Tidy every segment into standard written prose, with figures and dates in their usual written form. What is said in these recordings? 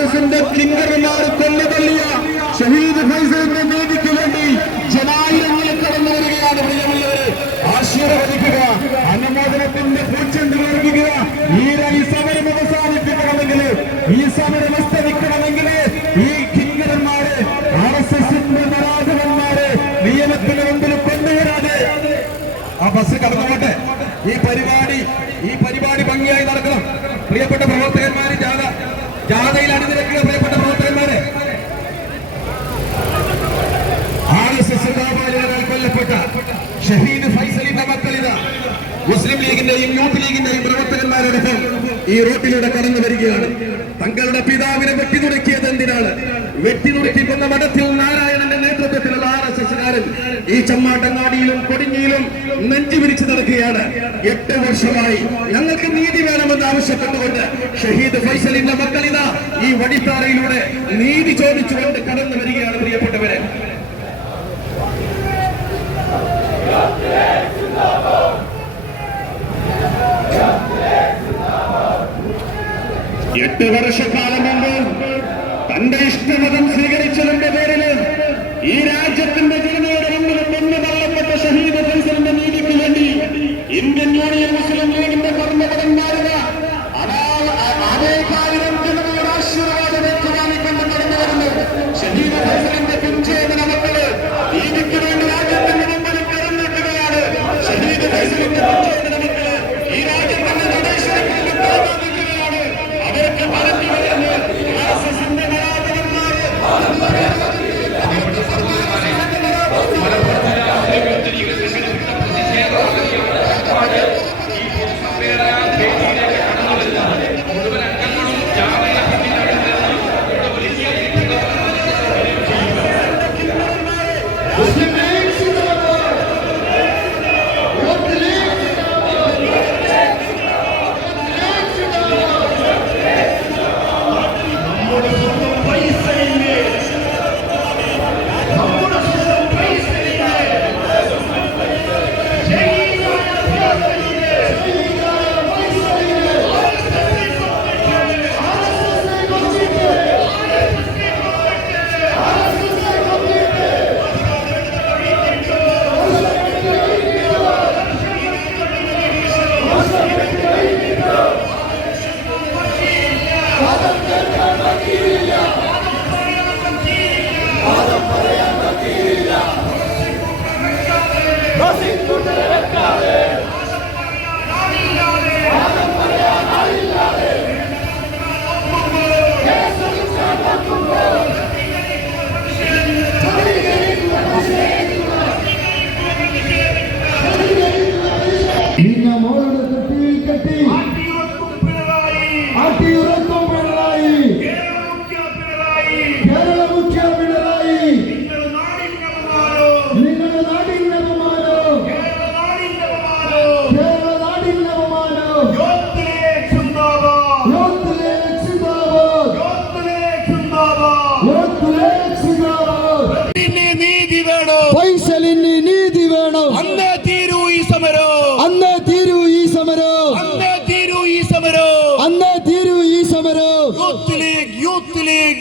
RSSന്റെ കിങ്കരന്മാർ കൊന്നുതള്ളിയ ഷഹീദ് ഫൈസലിന്റെ നീതിക്ക് വേണ്ടി ജനായിരങ്ങളിൽ കടന്നു വരികയാണ്. പ്രിയമുള്ളവരെ, ആശീർവദിക്കുക, അനുമോദനത്തിന്റെ പൂച്ചെണ്ടുകൾ നൽകുക. ഈ സമരം അവസാനിപ്പിക്കണമെങ്കിൽ, ഈ സമരം അസ്തമിക്കണമെങ്കിൽ ഈ കിങ്കരന്മാരെ, RSSന്റെ നരാധവന്മാരെ നിയമത്തിന് മുമ്പിൽ കൊണ്ടുവരാതെ ആ ബസ് കടന്നുപോട്ടെ. ഈ പരിപാടി ഭംഗിയായി നടക്കണം. പ്രിയപ്പെട്ട പ്രവർത്തകന്മാര് ജാഥയിൽ അണിനിരക്കുക. പ്രിയപ്പെട്ട പ്രവർത്തകന്മാരെ, RSS നേതാക്കളാൽ കൊല്ലപ്പെട്ട ഷഹീദ് ഫൈസലിന്റെ മക്കളിതാ മുസ്ലിം ലീഗിന്റെയും യൂത്ത് ലീഗിന്റെയും പ്രവർത്തകന്മാരോടൊപ്പം ഈ റോട്ടിലൂടെ കടന്നു വരികയാണ്. തങ്ങളുടെ പിതാവിനെ വെട്ടിനുറുക്കിയത് എന്തിനാണ്? വെട്ടിനുറുക്കിക്കൊന്ന മഠത്തിൽ നാരായണന്റെ നേതൃത്വത്തിലുള്ള RSSകാരൻ ഈ ചമ്മാട്ടങ്ങാടിയിലും കൊടിഞ്ഞിയിലും നെഞ്ചു വിരിച്ചു നടക്കുകയാണ്. 8 വർഷമായി ഞങ്ങൾക്ക് നീതി വേണമെന്ന് ആവശ്യപ്പെട്ടുകൊണ്ട് ഷഹീദ് ഫൈസലിന്റെ മക്കളിതാ ഈ വടിത്താറയിലൂടെ നീതി ചോദിച്ചുകൊണ്ട് കടന്നു വരികയാണ്. പ്രിയപ്പെട്ടവരെ, എട്ട് വർഷക്കാലം മുമ്പ് തന്റെ ഇഷ്ടമതം സ്വീകരിച്ചതിന്റെ പേരിൽ ഈ രാജ്യത്തിന്റെ ജനതയുടെ മുന്നിൽ കൊന്നു തള്ളപ്പെട്ട ഷഹീദ് ഫൈസലിന്റെ നീതിക്ക് വേണ്ടി ഇന്ത്യൻ യൂണിയൻ മുസ്ലിം ലീഗിന്റെ കർമ്മപരന്മാരുടെ അനേകായിരം ജനതയുടെ ആശീർവാദം ഏറ്റുവാങ്ങിക്കൊണ്ട് കടന്നു വരുന്നു. ഷഹീദ് ഫൈസലിന്റെ പിൻചേതന മക്കള് നീതിക്ക് വേണ്ടി രാജ്യത്തിന്റെ മുമ്പിൽ കടന്നിട്ടുകയാണ്. ഷഹീദ് ഫൈസലിന്റെ പിൻചേതന മക്കള് ഈ രാജ്യത്തിന്റെ നടേശനങ്ങളിൽ പ്രാധാന്യമാണ്. അവർക്ക് പറഞ്ഞു വരുന്നത് RSSന്റെ നരാധവന്മാര്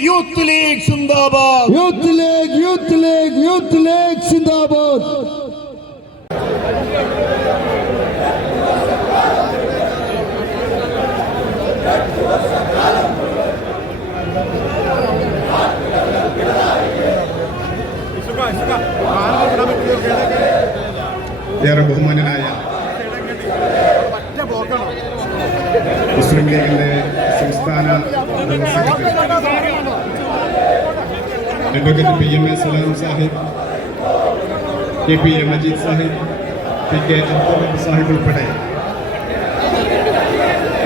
യൂത്ത് ലീഗ് സിന്ദാബാദ്. യൂത്ത് ലീഗ് സിന്ദാബാദ്. ഏറെ ബഹുമാനനായ മുസ്ലിം ലീഗിന്റെ സംസ്ഥാന advocate PM A Salam Sahib, KPA Majeed Sahib, PK Abdul Sahib ഉൾപ്പെടെ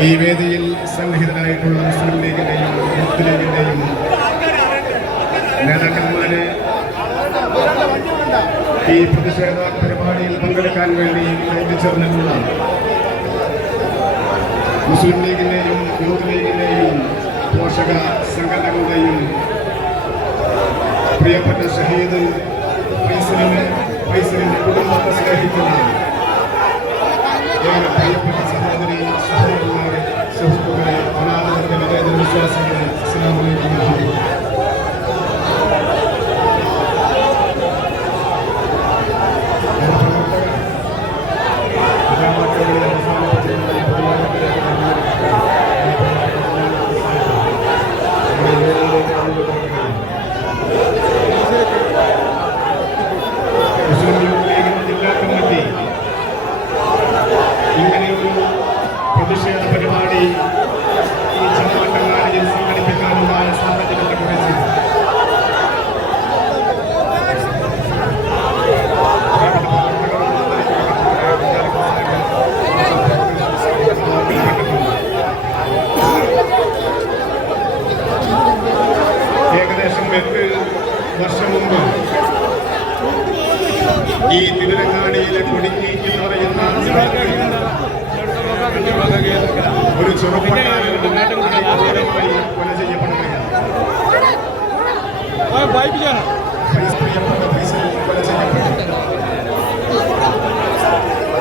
ഈ വേദിയിൽ സന്നിഹിതരായിട്ടുള്ള മുസ്ലിം ലീഗിന്റെയും യൂത്ത് ലീഗിന്റെയും നേതാക്കന്മാരെ, ഈ പ്രതിഷേധ പരിപാടിയിൽ പങ്കെടുക്കാൻ വേണ്ടി എത്തിച്ചേർന്നിട്ടുള്ള മുസ്ലിം ലീഗിന്റെയും യൂത്ത് ലീഗിന്റെയും പോഷക സംഘടനകളുടെയും പ്രിയപ്പെട്ട ഷഹീദ് ഫൈസലിന്റെ കുടുംബത്തെ സ്നേഹിക്കുന്ന പ്രിയപ്പെട്ട സഹോദരി സഹോദരന്മാരെ, സുഹൃത്തുക്കളെ, അനാഥരുടെ മതേതര വിശ്വാസങ്ങളെ ഏകദേശം 8 വർഷം മുമ്പ് ഈ തിരുരങ്ങാടിയിലെ കൊടിഞ്ഞി എന്ന് പറയുന്ന ഒരു ചെറുപ്പക്കാരൻ കൊല ചെയ്യപ്പെടുകയാണ്.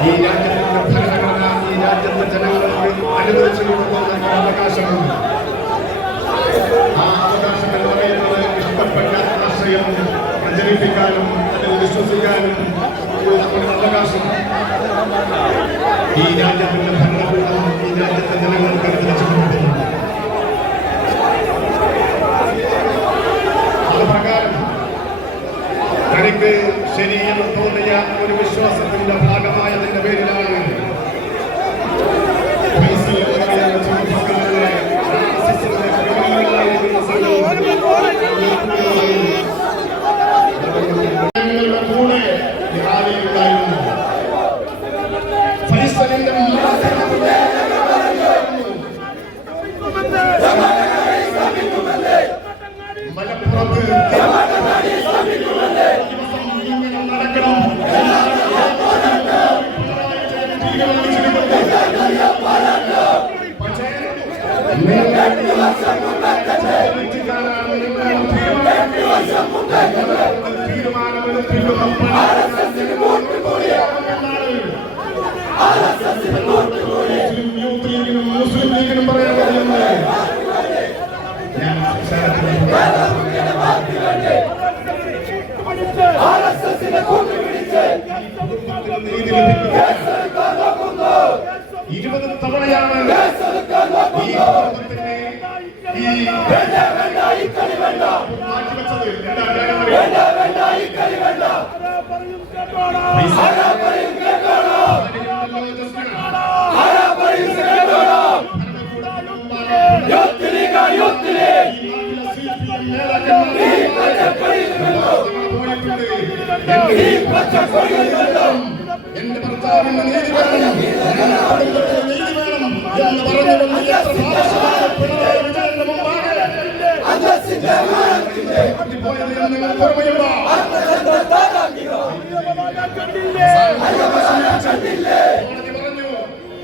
ഈ രാജ്യത്തിന്റെ ഭരണഘടന ഈ രാജ്യത്തെ ജനങ്ങൾക്ക് അനുവദിച്ചു കൊടുക്കുന്ന അവകാശമുണ്ട്. ആ അവകാശം എന്ന് പറയുന്നത് ഇഷ്ടപ്പെട്ട ആശയം പ്രചരിപ്പിക്കാനും അതിൽ വിശ്വസിക്കാനും ഉള്ള അവകാശം ഈ രാജ്യത്തിന്റെ ഭരണകൂടം ഈ രാജ്യത്തെ ജനങ്ങൾക്ക് അനുവദിച്ചു കൊടുക്കുന്നു. അതുപ്രകാരം തനിക്ക് ശരിയെന്ന് തോന്നിയ ഒരു വിശ്വാസത്തിന്റെ ഭാഗമായതിന്റെ പേരിലാണ് കൂടെ ഉണ്ടായിരുന്നു. ഫൈസലിന്റെ മലപ്പുറത്ത് നടക്കണം. മുസ്ലിം ലീഗിനും പറയാൻ കഴിയുന്നത് ഈ 20 തവണയാണ് ഈ കുടുംബത്തിനെ ഈ മാറ്റിവെച്ചത്. എന്റെ ഭർത്താവിന് നീതി വേണം, കുടുംബത്തിന് നീതി വേണം എന്ന് പറഞ്ഞുകൊണ്ട് പിണറായി വിജയന്റെ മുമ്പാകെ പോയത് നിങ്ങൾ ഓർമ്മയുണ്ടോ?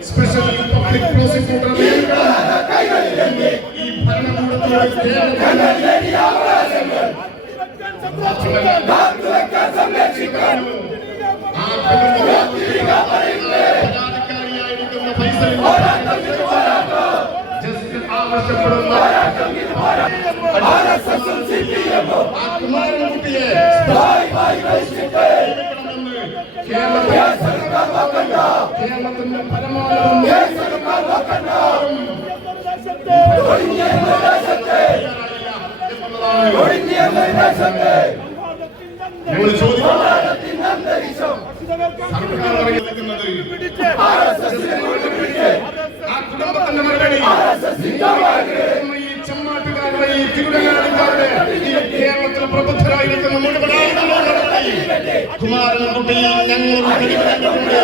സ്പെഷ്യൽ പബ്ലിക് പ്രോസിക്യൂട്ടർ ഈ ഭരണകൂടത്തോട് സംരക്ഷിക്കാനോ പരാതിക്കാരിയായിരിക്കുന്ന ഫൈസലിന്റെ ജസ്റ്റ് ആവശ്യപ്പെടുന്ന ആ കുമാരൻകുട്ടിയെ കേരളത്തിന്റെ പരമാവധി ഞങ്ങൾ സർക്കാർ അറിയിക്കുന്നത് ആ കുടുംബത്തിന്റെ മറുപടി ഈ ചെമ്മാട്ടുകാരുടെ ഈ തിരുവനന്തപുരക്കാരുടെ ഈ കേരളത്തിലെ പ്രബുദ്ധരായിരിക്കുന്ന മുഴുവൻ കുമാരൻകുട്ടി ഞങ്ങൾ കണ്ടിട്ടുണ്ട്.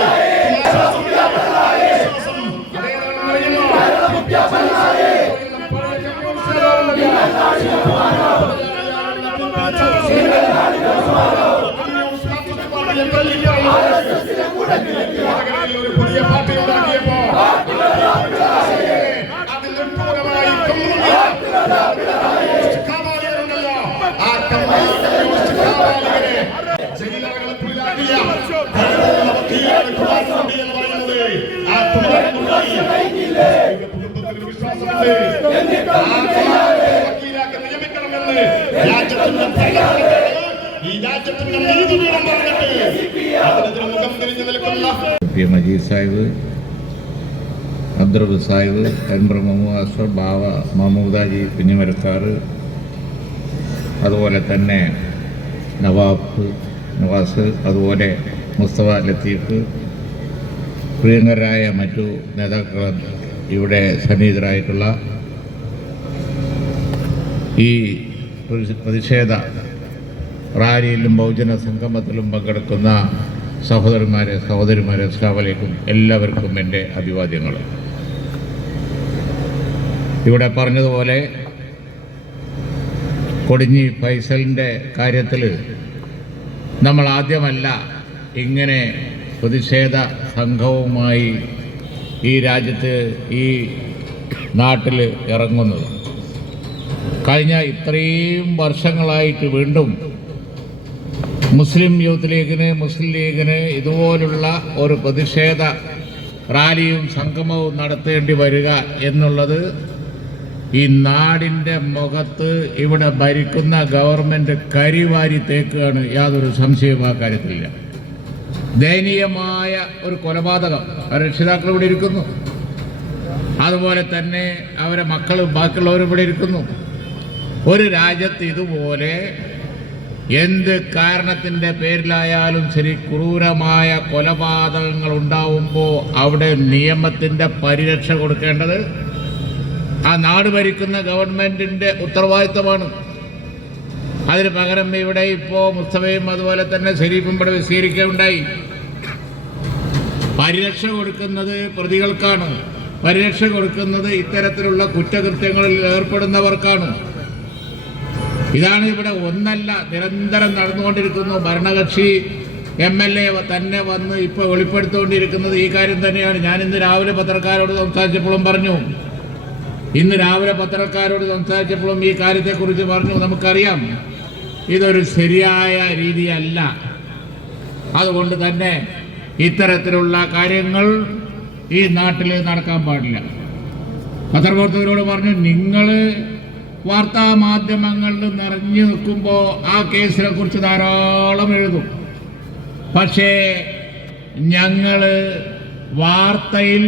ഒരു പുതിയ പാർട്ടി ഉണ്ടാക്കിയപ്പോ അതിന്റെ പൂർണ്ണമായി കാവാലികരുണ്ടല്ലോ, ആ കാവാലികരെ ജയിലറകളിലാക്കിയ കുമാരൻകുട്ടി എന്ന് പറയുന്നത് ആ കുമാരൻകുട്ടി കുടുംബത്തിന് വിശ്വാസമുണ്ട്. രാജ്യത്തിന്റെ ഭരണം നടക്കട്ടെ, ഈ രാജ്യത്തിന്റെ നീതിപീഠം നടക്കട്ടെ. അതിനെതിരെ മുഖം തിരിഞ്ഞു നിൽക്കുന്ന മജീദ് സാഹിബ്, അബ്ദുൾ സാഹിബ്, എൻബ്ര മുഹമ്മദ് അഷ്റഫ്, ബാവ മഹമ്മൂദാജി കുഞ്ഞിമരക്കാർ, അതുപോലെ തന്നെ നവാസ്, അതുപോലെ മുസ്തഫ ലത്തീഫ്, പ്രിയങ്കരായ മറ്റു നേതാക്കൾ, ഇവിടെ സന്നിഹിതരായിട്ടുള്ള ഈ പ്രതിഷേധ റാലിയിലും ബഹുജന സംഗമത്തിലും പങ്കെടുക്കുന്ന സഹോദരന്മാരെ, അസ്സലാമു അലൈക്കും. എല്ലാവർക്കും എൻ്റെ അഭിവാദ്യങ്ങൾ. ഇവിടെ പറഞ്ഞതുപോലെ കൊടിഞ്ഞി ഫൈസലിൻ്റെ കാര്യത്തിൽ നമ്മൾ ആദ്യമല്ല ഇങ്ങനെ പ്രതിഷേധ സംഘവുമായി ഈ രാജ്യത്ത്, ഈ നാട്ടിൽ ഇറങ്ങുന്നത്. കഴിഞ്ഞ ഇത്രയും വർഷങ്ങളായിട്ട് വീണ്ടും മുസ്ലിം യൂത്ത് ലീഗിന്, മുസ്ലിം ലീഗിന് ഇതുപോലുള്ള ഒരു പ്രതിഷേധ റാലിയും സംഗമവും നടത്തേണ്ടി വരിക എന്നുള്ളത് ഈ നാടിൻ്റെ മുഖത്ത് ഇവിടെ ഭരിക്കുന്ന ഗവൺമെൻറ് കരിവാരി തേക്കുകയാണ്. യാതൊരു സംശയവും ആ കാര്യത്തിലില്ല. ദയനീയമായ ഒരു കൊലപാതകം. രക്ഷിതാക്കൾ ഇവിടെ ഇരിക്കുന്നു, അതുപോലെ തന്നെ അവരെ മക്കളും ബാക്കിയുള്ളവരും ഇവിടെ ഇരിക്കുന്നു. ഒരു രാജ്യത്ത് ഇതുപോലെ എന്ത് കാരണത്തിൻ്റെ പേരിലായാലും ശരി ക്രൂരമായ കൊലപാതകങ്ങൾ ഉണ്ടാവുമ്പോൾ അവിടെ നിയമത്തിൻ്റെ പരിരക്ഷ കൊടുക്കേണ്ടത് ആ നാട് ഭരിക്കുന്ന ഗവൺമെൻറ്റിൻ്റെ ഉത്തരവാദിത്തമാണ്. അതിന് പകരം ഇവിടെ ഇപ്പോൾ മുസ്തഫയും അതുപോലെ തന്നെ ഷരീഫും ഇവിടെ വിശദീകരിക്കുകയുണ്ടായി. പരിരക്ഷ കൊടുക്കുന്നത് പ്രതികൾക്കാണ്, പരിരക്ഷ കൊടുക്കുന്നത് ഇത്തരത്തിലുള്ള കുറ്റകൃത്യങ്ങളിൽ ഏർപ്പെടുന്നവർക്കാണ്. ഇതാണ് ഇവിടെ ഒന്നല്ല, നിരന്തരം നടന്നുകൊണ്ടിരിക്കുന്നു. ഭരണകക്ഷി MLA തന്നെ വന്ന് ഇപ്പോൾ വെളിപ്പെടുത്തുകൊണ്ടിരിക്കുന്നത് ഈ കാര്യം തന്നെയാണ്. ഞാൻ ഇന്ന് രാവിലെ പത്രക്കാരോട് സംസാരിച്ചപ്പോഴും പറഞ്ഞു, ഈ കാര്യത്തെക്കുറിച്ച് പറഞ്ഞു. നമുക്കറിയാം ഇതൊരു ശരിയായ രീതിയല്ല. അതുകൊണ്ട് തന്നെ ഇത്തരത്തിലുള്ള കാര്യങ്ങൾ ഈ നാട്ടിൽ നടക്കാൻ പാടില്ല. പത്രപ്രവർത്തകരോട് പറഞ്ഞു, നിങ്ങൾ വാർത്താ മാധ്യമങ്ങളിൽ നിറഞ്ഞു നിൽക്കുമ്പോൾ ആ കേസിനെ കുറിച്ച് ധാരാളം എഴുതും. പക്ഷേ ഞങ്ങൾ വാർത്തയിൽ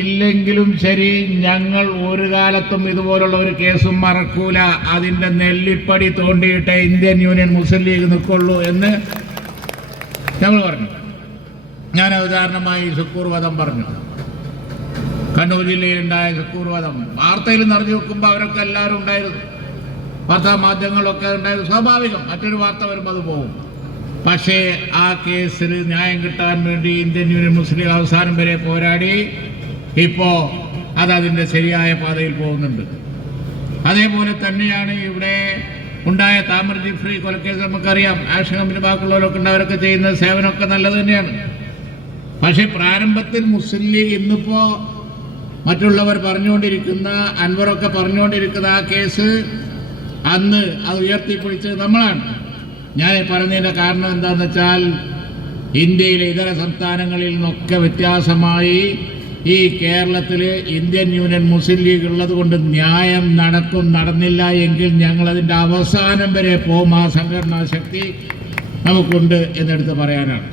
ഇല്ലെങ്കിലും ശരി ഞങ്ങൾ ഒരു കാലത്തും ഇതുപോലുള്ള ഒരു കേസും മറക്കൂല. അതിൻ്റെ നെല്ലിപ്പടി തോണ്ടിയിട്ട് ഇന്ത്യൻ യൂണിയൻ മുസ്ലിം ലീഗ് നിൽക്കുള്ളൂ എന്ന് ഞങ്ങൾ പറഞ്ഞു. ഞാൻ ഉദാഹരണമായി ശുക്കൂർ വധം പറഞ്ഞു. കണ്ണൂർ ജില്ലയിലുണ്ടായ ശുക്കൂർ വധം വാർത്തയിൽ നിറഞ്ഞു വെക്കുമ്പോൾ അവരൊക്കെ എല്ലാവരും ഉണ്ടായിരുന്നു, വാർത്താ മാധ്യമങ്ങളൊക്കെ ഉണ്ടായിരുന്നു. സ്വാഭാവികം, മറ്റൊരു വാർത്ത വരുമ്പോൾ അത് പോകും. പക്ഷേ ആ കേസിൽ ന്യായം കിട്ടാൻ വേണ്ടി ഇന്ത്യൻ യൂണിയൻ മുസ്ലിം ലീഗ് അവസാനം വരെ പോരാടി. ഇപ്പോൾ അതതിൻ്റെ ശരിയായ പാതയിൽ പോകുന്നുണ്ട്. അതേപോലെ തന്നെയാണ് ഇവിടെ ഉണ്ടായ താമരജി ഫ്രീ കൊലക്കേസ്. നമുക്കറിയാം, ആക്ഷൻ കമ്പനി ബാക്കിയുള്ളവരൊക്കെ ഉണ്ട്, ചെയ്യുന്ന സേവനമൊക്കെ നല്ലത് തന്നെയാണ്. പക്ഷേ പ്രാരംഭത്തിൽ മുസ്ലിം ലീഗ് ഇന്നിപ്പോൾ മറ്റുള്ളവർ പറഞ്ഞുകൊണ്ടിരിക്കുന്ന, അൻവറൊക്കെ പറഞ്ഞുകൊണ്ടിരിക്കുന്ന ആ കേസ് അന്ന് അത് ഉയർത്തിപ്പിടിച്ചത് നമ്മളാണ്. ഞാൻ പറഞ്ഞതിൻ്റെ കാരണം എന്താണെന്ന് വെച്ചാൽ, ഇന്ത്യയിലെ ഇതര സംസ്ഥാനങ്ങളിൽ നിന്നൊക്കെ വ്യത്യാസമായി ഈ കേരളത്തിൽ ഇന്ത്യൻ യൂണിയൻ മുസ്ലിം ലീഗ് ഉള്ളത് കൊണ്ട് ന്യായം നടന്നില്ല എങ്കിൽ ഞങ്ങളതിൻ്റെ അവസാനം വരെ പോകും. ആ സംഘടനാ ശക്തി നമുക്കുണ്ട് എന്നെടുത്ത് പറയാനാണ്.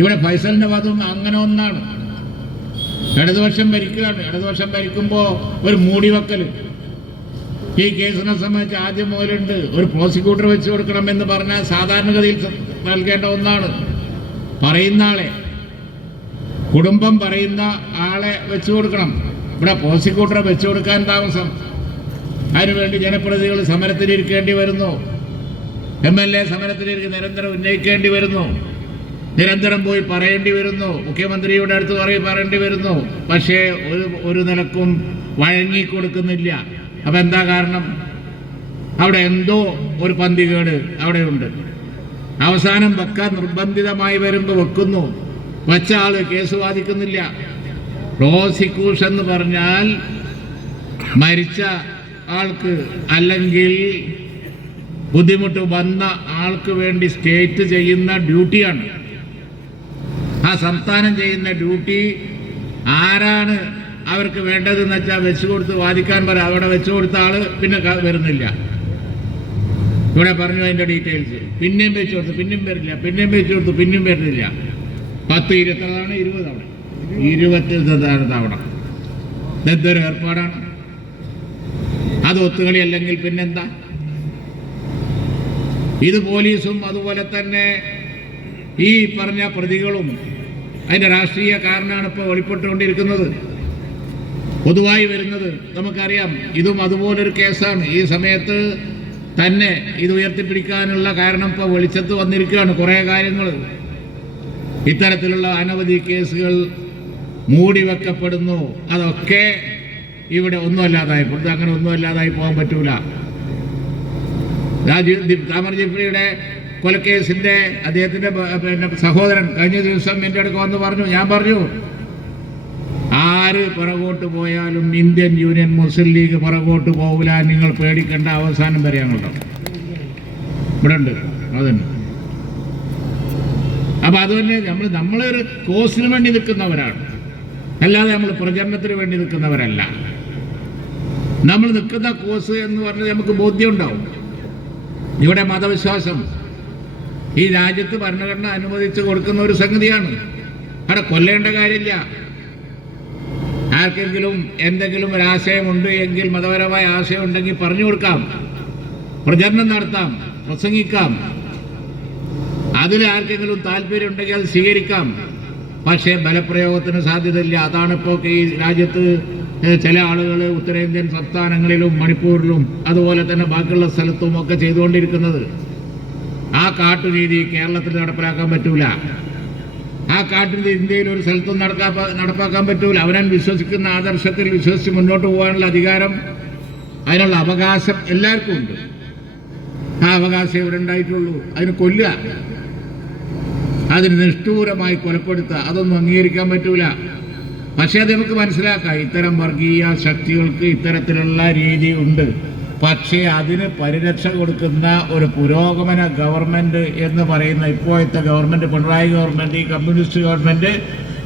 ഇവിടെ ഫൈസലിൻ്റെ വാദം അങ്ങനെ ഒന്നാണ്. ഇടതുപക്ഷം ഭരിക്കുകയാണ്. ഇടതുപക്ഷം ഭരിക്കുമ്പോൾ ഒരു മൂടിവെക്കൽ ഈ കേസിനെ സംബന്ധിച്ച് ആദ്യം മുതലുണ്ട്. ഒരു പ്രോസിക്യൂട്ടർ വെച്ച് കൊടുക്കണമെന്ന് പറഞ്ഞാൽ സാധാരണഗതിയിൽ നൽകേണ്ട ഒന്നാണ്. പറയുന്ന ആളെ, കുടുംബം പറയുന്ന ആളെ വെച്ചു കൊടുക്കണം. ഇവിടെ പ്രോസിക്യൂട്ടറെ വെച്ചു കൊടുക്കാൻ താമസം. അതിനുവേണ്ടി ജനപ്രതിനിധികൾ സമരത്തിലിരിക്കേണ്ടി വരുന്നു, MLA സമരത്തിലിരിക്കെ നിരന്തരം ഉന്നയിക്കേണ്ടി വരുന്നു, നിരന്തരം പോയി പറയേണ്ടി വരുന്നു, മുഖ്യമന്ത്രിയുടെ അടുത്ത് പറയേണ്ടി വരുന്നു. പക്ഷേ ഒരു നിലക്കും വഴങ്ങിക്കൊടുക്കുന്നില്ല. അപ്പം എന്താ കാരണം? അവിടെ എന്തോ ഒരു പന്തികേട് അവിടെയുണ്ട്. അവസാനം വെക്കാൻ നിർബന്ധിതമായി വരുമ്പോൾ വെക്കുന്നു, വെച്ച ആൾ കേസ് വാദിക്കുന്നില്ല. പ്രോസിക്യൂഷൻ എന്ന് പറഞ്ഞാൽ മരിച്ച ആൾക്ക് അല്ലെങ്കിൽ ബുദ്ധിമുട്ട് വന്ന ആൾക്ക് വേണ്ടി സ്റ്റേറ്റ് ചെയ്യുന്ന ഡ്യൂട്ടിയാണ്. ആ സംസ്ഥാനം ചെയ്യുന്ന ഡ്യൂട്ടി ആരാണ് അവർക്ക് വേണ്ടതെന്ന് വെച്ചാൽ വെച്ചു കൊടുത്ത് വാദിക്കാൻ പറയാം. അവിടെ വെച്ചു കൊടുത്ത ആള് പിന്നെ വരുന്നില്ല. ഇവിടെ പറഞ്ഞു അതിൻ്റെ ഡീറ്റെയിൽസ്. പിന്നെയും വെച്ചു കൊടുത്ത് പിന്നെയും വരില്ല, പിന്നെയും വെച്ചു കൊടുത്ത് പിന്നെയും വരുന്നില്ല. 10, 20 തവണ 20 തവണ 20 തവണ. ഇതെന്തൊരു ഏർപ്പാടാണ്? അത് ഒത്തുകളി അല്ലെങ്കിൽ പിന്നെന്താ? ഇത് പോലീസും അതുപോലെ തന്നെ ഈ പറഞ്ഞ പ്രതികളും അതിൻ്റെ രാഷ്ട്രീയ കാരണമാണ് ഇപ്പോൾ വെളിപ്പെട്ടുകൊണ്ടിരിക്കുന്നത്, പൊതുവായി വരുന്നത്. നമുക്കറിയാം ഇതും അതുപോലൊരു കേസാണ്. ഈ സമയത്ത് തന്നെ ഇത് ഉയർത്തിപ്പിടിക്കാനുള്ള കാരണം ഇപ്പോൾ വെളിച്ചത്ത് വന്നിരിക്കുകയാണ്. കുറേ കാര്യങ്ങൾ, ഇത്തരത്തിലുള്ള അനവധി കേസുകൾ മൂടി വെക്കപ്പെടുന്നു. അതൊക്കെ ഇവിടെ ഒന്നുമല്ലാതായി പോകും. അങ്ങനെ ഒന്നുമല്ലാതായി പോകാൻ പറ്റൂല. താമർ ജിഫ്രിയുടെ കൊലക്കേസിൻ്റെ അദ്ദേഹത്തിൻ്റെ പിന്നെ സഹോദരൻ കഴിഞ്ഞ ദിവസം എൻ്റെ അടുക്ക് വന്ന് പറഞ്ഞു. ഞാൻ പറഞ്ഞു, ആര് പുറകോട്ട് പോയാലും ഇന്ത്യൻ യൂണിയൻ മുസ്ലിം ലീഗ് പുറകോട്ട് പോകില്ല, നിങ്ങൾ പേടിക്കേണ്ട, അവസാനം വരെ ഞങ്ങളുണ്ടാവും. ഇവിടെ ഉണ്ട് അതന്നെ. അപ്പം അതുതന്നെ നമ്മളൊരു കോസിന് വേണ്ടി നിൽക്കുന്നവരാണ്, അല്ലാതെ നമ്മൾ പ്രചരണത്തിന് വേണ്ടി നിൽക്കുന്നവരല്ല. നമ്മൾ നിൽക്കുന്ന കോസ് എന്ന് പറഞ്ഞാൽ നമുക്ക് ബോധ്യമുണ്ടാവും. ഇവിടെ മതവിശ്വാസം ഈ രാജ്യത്ത് ഭരണഘടന അനുവദിച്ച് കൊടുക്കുന്ന ഒരു സംഗതിയാണ്. അവിടെ കൊല്ലേണ്ട കാര്യമില്ല. ആർക്കെങ്കിലും എന്തെങ്കിലും ഒരു ആശയമുണ്ട് എങ്കിൽ, മതപരമായ ആശയം ഉണ്ടെങ്കിൽ പറഞ്ഞു കൊടുക്കാം, പ്രചരണം നടത്താം, പ്രസംഗിക്കാം. അതിൽ ആർക്കെങ്കിലും താല്പര്യം ഉണ്ടെങ്കിൽ അത് സ്വീകരിക്കാം. പക്ഷേ ബലപ്രയോഗത്തിന് സാധ്യതയില്ല. അതാണിപ്പോൾ ഈ രാജ്യത്ത് ചില ആളുകൾ ഉത്തരേന്ത്യൻ സംസ്ഥാനങ്ങളിലും മണിപ്പൂരിലും അതുപോലെ തന്നെ ബാക്കിയുള്ള സ്ഥലത്തും ഒക്കെ ചെയ്തുകൊണ്ടിരിക്കുന്നത്. ആ കാട്ടുരീതി കേരളത്തിൽ നടപ്പിലാക്കാൻ പറ്റൂല. ആ കാട്ടുരീതി ഇന്ത്യയിൽ ഒരു സ്ഥലത്തും നടപ്പാക്കാൻ പറ്റൂല. അവനൻ വിശ്വസിക്കുന്ന ആദർശത്തിൽ വിശ്വസിച്ച് മുന്നോട്ട് പോകാനുള്ള അധികാരം, അതിനുള്ള അവകാശം എല്ലാവർക്കും ഉണ്ട്. ആ അവകാശം ഇവിടെ ഉണ്ടായിട്ടുള്ളൂ. അതിന് കൊല്ലുക, അതിന് നിഷ്ഠൂരമായി കൊലപ്പെടുത്തുക, അതൊന്നും അംഗീകരിക്കാൻ പറ്റൂല. പക്ഷേ അത് നമുക്ക് മനസ്സിലാക്കാം, ഇത്തരം വർഗീയ ശക്തികൾക്ക് ഇത്തരത്തിലുള്ള രീതി ഉണ്ട്. പക്ഷേ അതിന് പരിരക്ഷ കൊടുക്കുന്ന ഒരു പുരോഗമന ഗവൺമെൻറ് എന്ന് പറയുന്ന ഇപ്പോഴത്തെ ഗവൺമെൻറ്, പിണറായി ഗവൺമെൻറ്, ഈ കമ്മ്യൂണിസ്റ്റ് ഗവൺമെൻറ്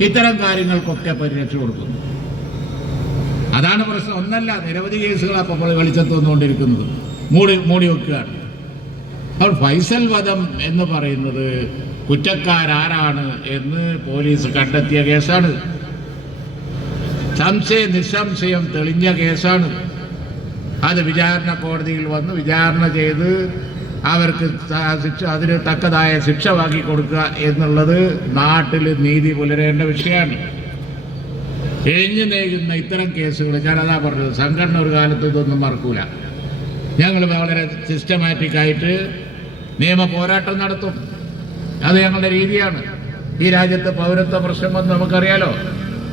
ഇത്തരം കാര്യങ്ങൾക്കൊക്കെ പരിരക്ഷ കൊടുക്കുന്നു. അതാണ് പ്രശ്നം. ഒന്നല്ല, നിരവധി കേസുകൾ അപ്പോൾ വെളിച്ചത്ത് വന്നുകൊണ്ടിരിക്കുന്നത് മൂടി വെക്കുകയാണ്. അപ്പോൾ ഫൈസൽ വധം എന്ന് പറയുന്നത് കുറ്റക്കാരാരാണ് എന്ന് പോലീസ് കണ്ടെത്തിയ കേസാണ്. നിസ്സംശയം തെളിഞ്ഞ കേസാണ്. അത് വിചാരണ കോടതിയിൽ വന്ന് വിചാരണ ചെയ്ത് അവർക്ക് അതിന് തക്കതായ ശിക്ഷ വാങ്ങി കൊടുക്കുക എന്നുള്ളത് നാട്ടിൽ നീതി പുലരേണ്ട വിഷയമാണ്. എഴിഞ്ഞു നീങ്ങുന്ന ഇത്തരം കേസുകൾ, ഞാനതാ പറഞ്ഞത്, സംഘടന ഒരു കാലത്ത് ഇതൊന്നും മറക്കൂല. ഞങ്ങൾ വളരെ സിസ്റ്റമാറ്റിക്കായിട്ട് നിയമ പോരാട്ടം നടത്തും. അത് ഞങ്ങളുടെ രീതിയാണ്. ഈ രാജ്യത്ത് പൗരത്വ പ്രശ്നം വന്ന് നമുക്കറിയാലോ,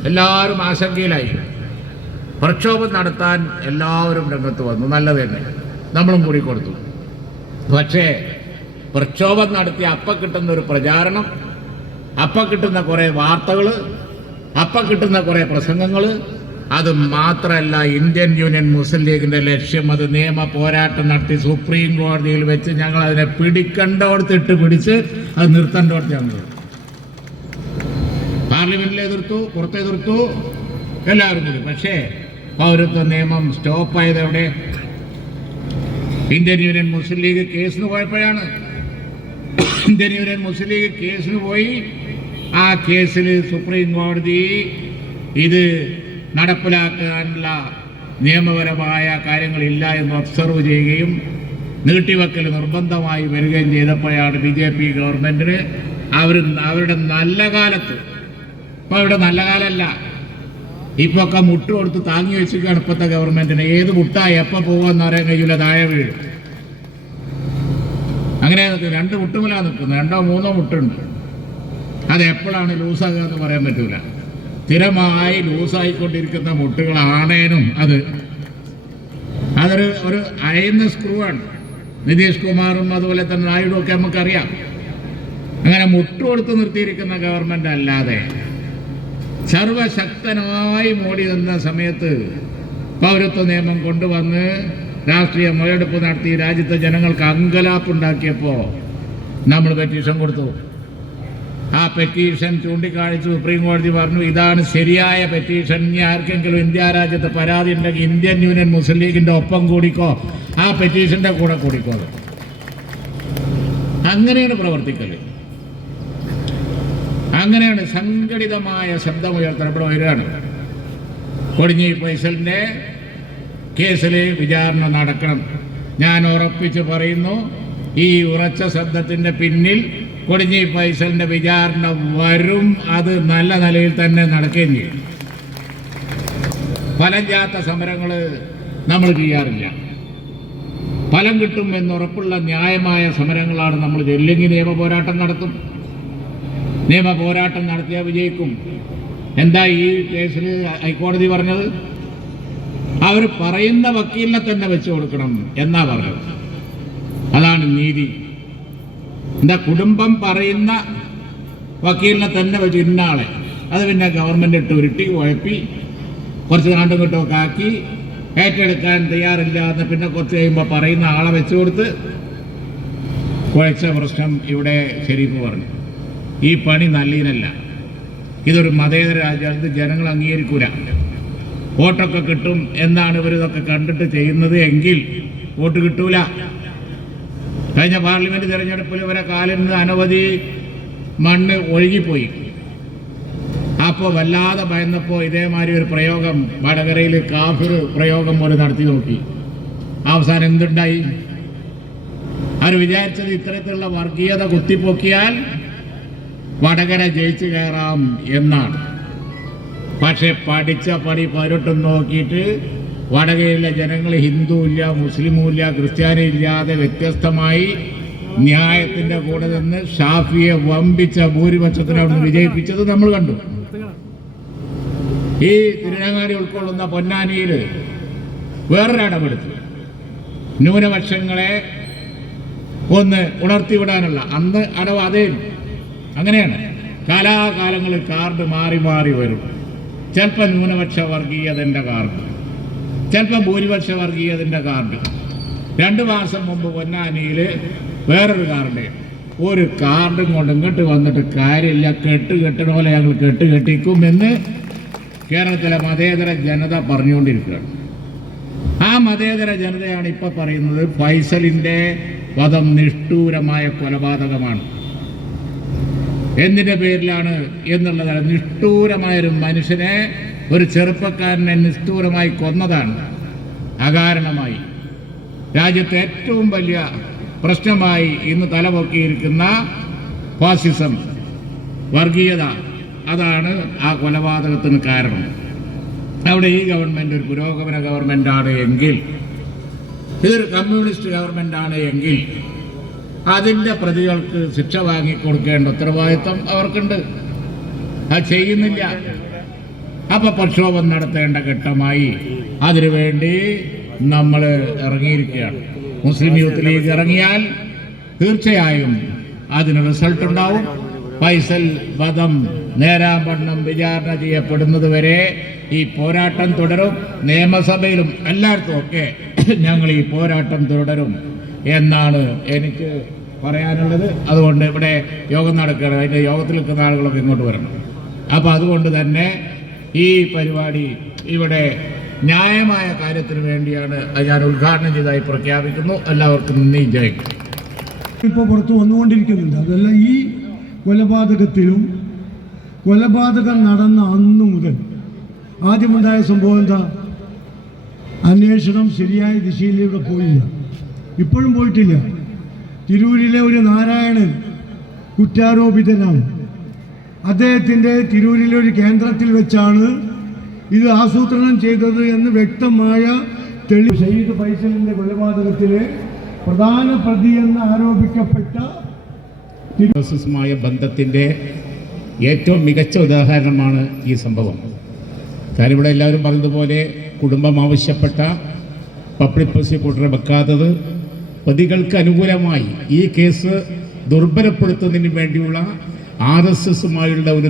എല്ലാവരും ആശങ്കയിലായി. പ്രക്ഷോഭം നടത്താൻ എല്ലാവരും രംഗത്ത് വന്നു, നല്ലത് തന്നെ, നമ്മളും കൂടി കൊടുത്തു. പക്ഷേ പ്രക്ഷോഭം നടത്തി അപ്പം കിട്ടുന്ന ഒരു പ്രചാരണം, അപ്പം കിട്ടുന്ന കുറേ വാർത്തകൾ, അപ്പം കിട്ടുന്ന കുറേ പ്രസംഗങ്ങൾ, അത് മാത്രമല്ല ഇന്ത്യൻ യൂണിയൻ മുസ്ലിം ലീഗിൻ്റെ ലക്ഷ്യം. അത് നിയമ പോരാട്ടം നടത്തി സുപ്രീം കോടതിയിൽ വെച്ച് ഞങ്ങൾ അതിനെ പിടിക്കേണ്ടോടത്തിട്ട് പിടിച്ച് അത് നിർത്തേണ്ടോടത്ത് ഞങ്ങൾ പാർലമെന്റിൽ എതിർത്തു, പുറത്തെതിർത്തു, എല്ലാവരും കൂടി. പക്ഷേ പൗരത്വ നിയമം സ്റ്റോപ്പായത് എവിടെ? ഇന്ത്യൻ യൂണിയൻ മുസ്ലിം ലീഗ് കേസിന് പോയപ്പോഴാണ്. ഇന്ത്യൻ യൂണിയൻ മുസ്ലിം ലീഗ് കേസിന് പോയി. ആ കേസിൽ സുപ്രീം കോടതി ഇത് നടപ്പിലാക്കാനുള്ള നിയമപരമായ കാര്യങ്ങളില്ല എന്ന് ഒബ്സർവ് ചെയ്യുകയും നീട്ടിവെക്കൽ നിർബന്ധമായി വരികയും ചെയ്തപ്പോഴാണ് BJP ഗവൺമെൻറ്റിന് അവരുടെ നല്ല കാലത്ത്, ഇപ്പോൾ ഇവിടെ നല്ല കാലമല്ല, ഇപ്പോൾ ഒക്കെ മുട്ട് കൊടുത്ത് താങ്ങി വെച്ചിരിക്കുകയാണ് ഇപ്പോഴത്തെ ഗവൺമെൻറ്റിന്. ഏത് മുട്ടായി എപ്പോൾ പോകുമെന്ന് അറിയാൻ കഴിയില്ല, താഴെ വീഴും. അങ്ങനെ 2 മുട്ടുമലാണ് നിൽക്കുന്നത്, 2 3 മുട്ടുണ്ട്. അത് എപ്പോഴാണ് ലൂസാകുക എന്ന് പറയാൻ പറ്റൂല. സ്ഥിരമായി ലൂസായിക്കൊണ്ടിരിക്കുന്ന മുട്ടുകളാണേനും അതൊരു അയയുന്ന സ്ക്രൂ ആണ്. നിതീഷ് കുമാറും അതുപോലെ തന്നെ നായിഡും ഒക്കെ നമുക്കറിയാം. അങ്ങനെ മുട്ടുകൊടുത്ത് നിർത്തിയിരിക്കുന്ന ഗവൺമെൻറ് അല്ലാതെ സർവശക്തനായി മോഡി നിന്ന സമയത്ത് പൗരത്വ നിയമം കൊണ്ടുവന്ന് രാഷ്ട്രീയ മുതലെടുപ്പ് നടത്തി രാജ്യത്തെ ജനങ്ങൾക്ക് അങ്കലാപ്പുണ്ടാക്കിയപ്പോൾ നമ്മൾ പെറ്റീഷൻ കൊടുത്തു. ആ പെറ്റീഷൻ ചൂണ്ടിക്കാണിച്ച് സുപ്രീം കോടതി പറഞ്ഞു ഇതാണ് ശരിയായ പെറ്റീഷൻ. ഇനി ആർക്കെങ്കിലും ഇന്ത്യ രാജ്യത്ത് പരാതി ഉണ്ടെങ്കിൽ ഇന്ത്യൻ യൂണിയൻ മുസ്ലിം ലീഗിൻ്റെ ഒപ്പം കൂടിക്കോ, ആ പെറ്റീഷൻ്റെ കൂടെ കൂടിക്കോ. അങ്ങനെയാണ് പ്രവർത്തിക്കല്, അങ്ങനെയാണ് സംഘടിതമായ ശബ്ദമുയർത്തൽ ഇവിടെ വരികയാണ്. കൊടിഞ്ഞി ഫൈസലിൻ്റെ കേസിൽ വിചാരണ നടക്കണം. ഞാൻ ഉറപ്പിച്ച് പറയുന്നു, ഈ ഉറച്ച ശബ്ദത്തിൻ്റെ പിന്നിൽ കൊടിഞ്ഞി ഫൈസലിൻ്റെ വിചാരണ വരും. അത് നല്ല നിലയിൽ തന്നെ നടക്കുകയും ചെയ്യും. ഫലം ചെയ്യാത്ത സമരങ്ങൾ നമ്മൾ ചെയ്യാറില്ല. ഫലം കിട്ടും എന്നുറപ്പുള്ള ന്യായമായ സമരങ്ങളാണ് നമ്മൾ ചെല്ലെങ്കിൽ നിയമ പോരാട്ടം നടത്തും. നിയമ പോരാട്ടം നടത്തിയാൽ വിജയിക്കും. എന്താ ഈ കേസിൽ ഹൈക്കോടതി പറഞ്ഞത്? അവർ പറയുന്ന വക്കീലിനെ തന്നെ വെച്ചു കൊടുക്കണം എന്നാ പറഞ്ഞത്. അതാണ് നീതി. എന്താ, കുടുംബം പറയുന്ന വക്കീലിനെ തന്നെ വെച്ച് ഇന്നാളെ, അത് പിന്നെ ഗവൺമെൻറ് ഇട്ട് ഉരുട്ടി ഉഴപ്പി കുറച്ച് നാണ്ടും കിട്ടുമൊക്കെ ആക്കി ഏറ്റെടുക്കാൻ തയ്യാറില്ല എന്ന് പിന്നെ കുറച്ച് കഴിയുമ്പോൾ പറയുന്ന ആളെ വെച്ചു കൊടുത്ത് കുഴച്ച പ്രശ്നം ഇവിടെ ഷെരീഫ് പറഞ്ഞു. ഈ പണി നല്ലതിനല്ല. ഇതൊരു മതേതര രാജ്യത്ത് ജനങ്ങൾ അംഗീകരിക്കൂല. വോട്ടൊക്കെ കിട്ടും എന്നാണ് ഇവരിതൊക്കെ കണ്ടിട്ട് ചെയ്യുന്നത് എങ്കിൽ വോട്ട് കിട്ടൂല. കഴിഞ്ഞ പാർലമെന്റ് തെരഞ്ഞെടുപ്പിൽ ഇവരെ കാലിൽ നിന്ന് അനവധി മണ്ണ് ഒഴുകിപ്പോയി. അപ്പോൾ വല്ലാതെ ഭയന്നപ്പോൾ ഇതേമാതിരി ഒരു പ്രയോഗം വടകരയിൽ കാഫിർ പ്രയോഗം പോലെ നടത്തി നോക്കി. അവസാനം എന്തുണ്ടായി? അവർ വിചാരിച്ചത് ഇത്തരത്തിലുള്ള വർഗീയത കുത്തിപ്പൊക്കിയാൽ വടകര ജയിച്ചു കയറാം എന്നാണ്. പക്ഷെ പഠിച്ച പണി പരട്ടും നോക്കിയിട്ട് വടകരയിലെ ജനങ്ങൾ ഹിന്ദുവില്ല, മുസ്ലിമുമില്ല, ക്രിസ്ത്യാനി ഇല്ലാതെ വ്യത്യസ്തമായി ന്യായത്തിൻ്റെ കൂടെ നിന്ന് ഷാഫിയെ വമ്പിച്ച ഭൂരിപക്ഷത്തിന് അവിടെ വിജയിപ്പിച്ചത് നമ്മൾ കണ്ടു. ഈ തിരുനങ്ങാടി ഉൾക്കൊള്ളുന്ന പൊന്നാനിയിൽ വേറൊരിടമെടുത്തു. ന്യൂനപക്ഷങ്ങളെ ഒന്ന് ഉണർത്തിവിടാനുള്ള അന്ന് അടവ് അതേ. അങ്ങനെയാണ് കാലാകാലങ്ങളിൽ കാർഡ് മാറി മാറി വരും. ചിലപ്പോൾ ന്യൂനപക്ഷ വർഗീയതൻ്റെ കാർഡ്, ചിലപ്പോൾ ഭൂരിപക്ഷ വർഗീയതൻ്റെ കാർഡ്. 2 മാസം മുമ്പ് പൊന്നാനിയിൽ വേറൊരു കാർഡ്, ഒരു കാർഡും കൊണ്ട് ഇങ്ങോട്ട് വന്നിട്ട് കാര്യമില്ല, കെട്ടണ പോലെ ഞങ്ങൾ കെട്ടിക്കും എന്ന് കേരളത്തിലെ മതേതര ജനത പറഞ്ഞുകൊണ്ടിരിക്കുകയാണ്. ആ മതേതര ജനതയാണ് ഇപ്പോൾ പറയുന്നത് ഫൈസലിൻ്റെ വധം നിഷ്ഠൂരമായ കൊലപാതകമാണ്. എന്തിൻ്റെ പേരിലാണ് എന്നുള്ളതാണ്. നിഷ്ഠൂരമായൊരു മനുഷ്യനെ, ഒരു ചെറുപ്പക്കാരനെ നിഷ്ഠൂരമായി കൊന്നതാണ്. അകാരണമായി രാജ്യത്തെ ഏറ്റവും വലിയ പ്രശ്നമായി ഇന്ന് തലപൊക്കിയിരിക്കുന്ന ഫാസിസം, വർഗീയത, അതാണ് ആ കൊലപാതകത്തിന് കാരണം. അവിടെ ഈ ഗവൺമെൻറ് ഒരു പുരോഗമന ഗവൺമെൻറ്റാണ് എങ്കിൽ, ഇതൊരു കമ്മ്യൂണിസ്റ്റ് ഗവൺമെൻറ്റാണ് എങ്കിൽ അതിൻ്റെ പ്രതികൾക്ക് ശിക്ഷ വാങ്ങിക്കൊടുക്കേണ്ട ഉത്തരവാദിത്വം അവർക്കുണ്ട്. അത് ചെയ്യുന്നില്ല. അപ്പം പ്രക്ഷോഭം നടത്തേണ്ട ഘട്ടമായി. അതിനുവേണ്ടി നമ്മൾ ഇറങ്ങിയിരിക്കുകയാണ്. മുസ്ലിം യൂത്ത് ലീഗ് ഇറങ്ങിയാൽ തീർച്ചയായും അതിന് റിസൾട്ട് ഉണ്ടാവും. ഫൈസൽ വധം നേരാവണ്ണം വിചാരണ ചെയ്യപ്പെടുന്നത് വരെ ഈ പോരാട്ടം തുടരും. നിയമസഭയിലും എല്ലായിടത്തും ഒക്കെ ഞങ്ങൾ ഈ പോരാട്ടം തുടരും എന്നാണ് എനിക്ക് പറയാനുള്ളത്. അതുകൊണ്ട് ഇവിടെ യോഗം നടക്കുകയാണ്. അതിൻ്റെ യോഗത്തിൽ നിൽക്കുന്ന ആളുകളൊക്കെ ഇങ്ങോട്ട് വരണം. അപ്പോൾ അതുകൊണ്ട് തന്നെ ഈ പരിപാടി ഇവിടെ ന്യായമായ കാര്യത്തിന് വേണ്ടിയാണ് ഞാൻ ഉദ്ഘാടനം ചെയ്തതായി പ്രഖ്യാപിക്കുന്നു. എല്ലാവർക്കും നന്ദി. ജയ്. ഇപ്പോൾ പുറത്ത് വന്നുകൊണ്ടിരിക്കുന്നുണ്ട്. അതല്ല, ഈ കൊലപാതകത്തിലും കൊലപാതകം നടന്ന അന്നു മുതൽ ആദ്യമുണ്ടായ സംഭവം എന്താ? അന്വേഷണം ശരിയായ ദിശയിലൂടെ പോയില്ല, ഇപ്പോഴും പോയിട്ടില്ല. തിരൂരിലെ ഒരു നാരായണൻ കുറ്റാരോപിതനാണ്. അദ്ദേഹത്തിൻ്റെ തിരൂരിലെ ഒരു കേന്ദ്രത്തിൽ വെച്ചാണ് ഇത് ആസൂത്രണം ചെയ്തത് എന്ന് വ്യക്തമായ തെളിവ്. ഷഹീദ് ഫൈസലിൻ്റെ കൊലപാതകത്തിലെ പ്രധാന പ്രതിയെന്ന് ആരോപിക്കപ്പെട്ട മായ ബന്ധത്തിൻ്റെ ഏറ്റവും മികച്ച ഉദാഹരണമാണ് ഈ സംഭവം. കാരണം ഇവിടെ എല്ലാവരും പറഞ്ഞതുപോലെ കുടുംബം ആവശ്യപ്പെട്ട പബ്ലിക് പ്രോസിക്യൂട്ടറെ വെക്കാത്തത് പ്രതികൾക്ക് അനുകൂലമായി ഈ കേസ് ദുർബലപ്പെടുത്തുന്നതിന് വേണ്ടിയുള്ള RSSുമായുള്ള ഒരു